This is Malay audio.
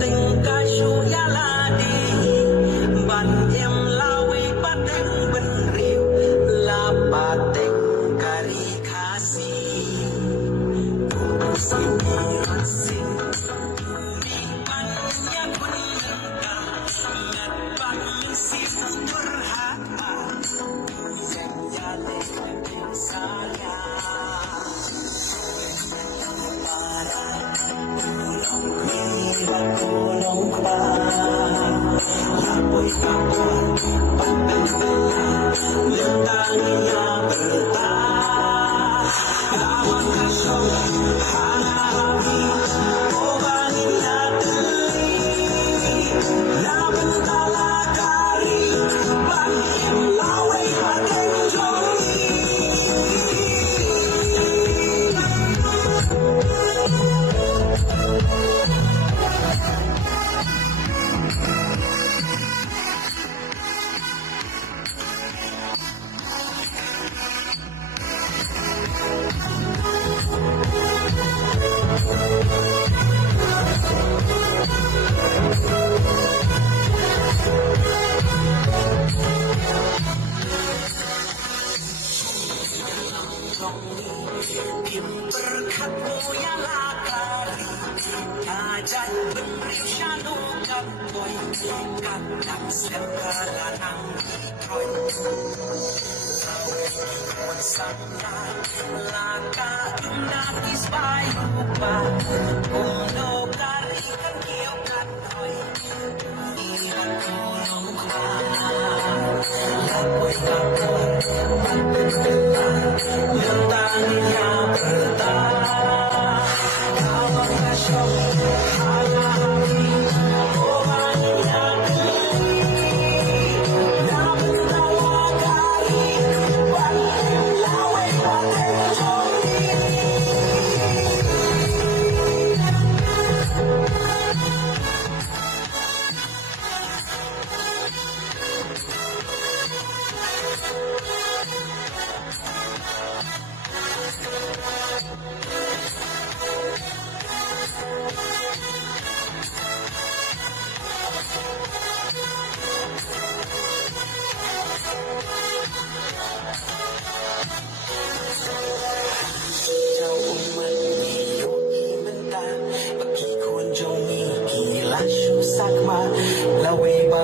tình ca su ya la đi ban em lawi pateng ben riu la pateng kari kasih sini sin min pannya pun ngat pan si berhata yang jale saya tulong ka lapoy ako pagdala lutang niya berta lawan kasong hanawi obangin natin laban talakari bangin laway pateng joli berkatmu ya lakari kajan benriu syanu kapoy kadang segala nang ikroy ikon sana laka inatis bayu pa kuno kari kan kiyo katoy iwan tulong ka lapoy kapoy pagdala lutang niya berta kawan kasyong halawi obangin natin laban talakari bangin laway pateng joli Jauh umat biyo imenta bagi kunjungi gila susah ma lawe ba